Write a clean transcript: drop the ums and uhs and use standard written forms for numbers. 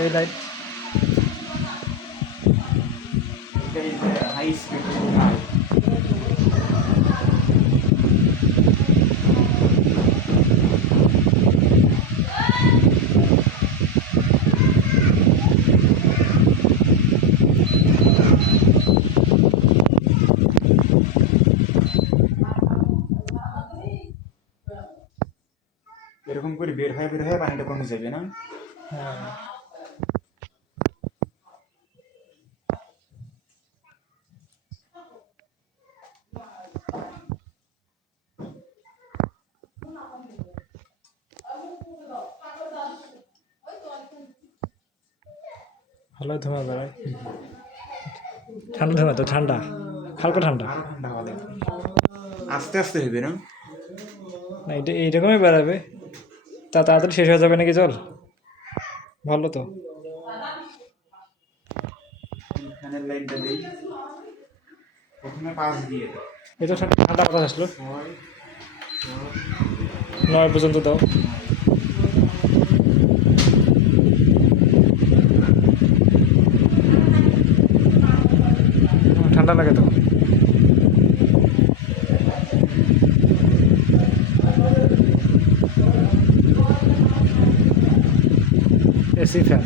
সেই light high speed এরকম করে বের হয়ে পানিটা কমে যাবে না? হ্যাঁ ভালো ধোঁয়া বেড়ায় ঠান্ডা ধোঁয়া তো ঠান্ডা হালকা ঠান্ডা আরো ঠান্ডা হওয়া দেখো আস্তে আস্তে হবে না? না এটা এইরকমই বেড়াবে তা তাড়াতাড়ি শেষ হয়ে যাবে নাকি জল ভালো তো ফ্যানের লাইনটা দিই প্রথমে 5 দিয়ে দাও এই তো ঠান্ডা বাতাস আসলো 6 9 পর্যন্ত দাও ঠান্ডা লাগে তো এসি ফ্যান